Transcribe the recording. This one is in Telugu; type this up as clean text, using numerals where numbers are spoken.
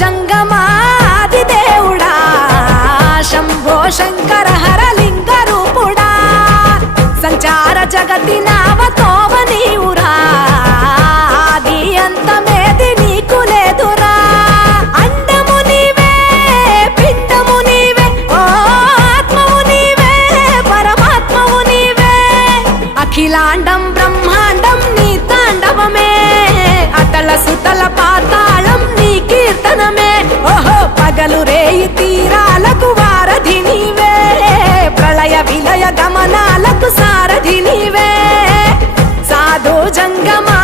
జంగమాది దేవుడా శంభో శంకర హరలింగ రూపుడా సంచార జగతి నావతోవ నీవురా ఆది అంతమేది నీకు లేదురా అండము నీవే పిండము నీవే ఓ ఆత్మవు నీవే పరమాత్మవు నీవే అఖిలాండం బ్రహ్మాండం నీ తాండవమే అతల సుతల పాతాళం నీ కీర్తనమే ఓహో పగలు రేయి తీరాలకు వారధి నీవే ప్రళయ విలయ గమనాలకు సారథి నీవే సాధు జంగమా